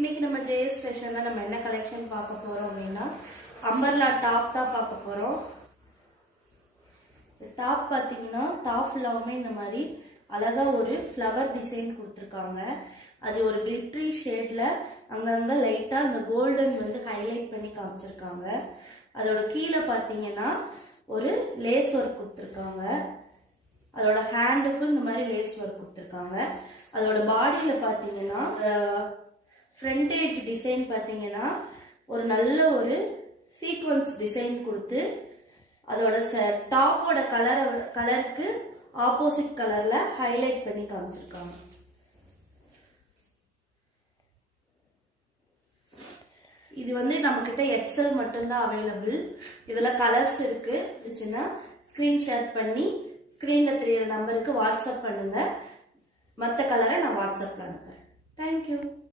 இன்னைக்கு நம்ம ஜேஎஸ் ஃபேஷன்ல நம்ம என்ன கலெக்ஷன் பார்க்க போறோம் அப்படின்னா அம்பர்லா டாப் தான் பார்க்க போறோம். டாப் பார்த்தீங்கன்னா டாப் ஃபுல்லாவுமே இந்த மாதிரி அழகா ஒரு ஃப்ளவர் டிசைன் கொடுத்துருக்காங்க. அது ஒரு கிளிட்டரி ஷேட்ல அங்கங்க லைட்டா அந்த கோல்டன் வந்து ஹைலைட் பண்ணி காமிச்சிருக்காங்க. அதோட கீழே பார்த்தீங்கன்னா ஒரு லேஸ் ஒர்க் கொடுத்துருக்காங்க. அதோட ஹேண்டுக்கும் இந்த மாதிரி லேஸ் ஒர்க் கொடுத்துருக்காங்க. அதோட பாடியில பார்த்தீங்கன்னா ஃப்ரண்டேஜ் டிசைன் பார்த்தீங்கன்னா ஒரு நல்ல ஒரு சீக்வன்ஸ் டிசைன் கொடுத்து அதோட டாப்போட கலருக்கு ஆப்போசிட் கலர்ல ஹைலைட் பண்ணி காமிச்சிருக்காங்க. இது வந்து நம்ம கிட்ட எக்ஸல் மட்டும்தான் அவைலபிள். இதுல கலர்ஸ் இருக்கு. இருந்துச்சுன்னா ஸ்கிரீன்ஷாட் பண்ணி ஸ்கிரீன்ல தெரியுற நம்பருக்கு வாட்ஸ்அப் பண்ணுங்க. மற்ற கலரை நான் வாட்ஸ்அப்ல அனுப்புறேன். தேங்க்யூ.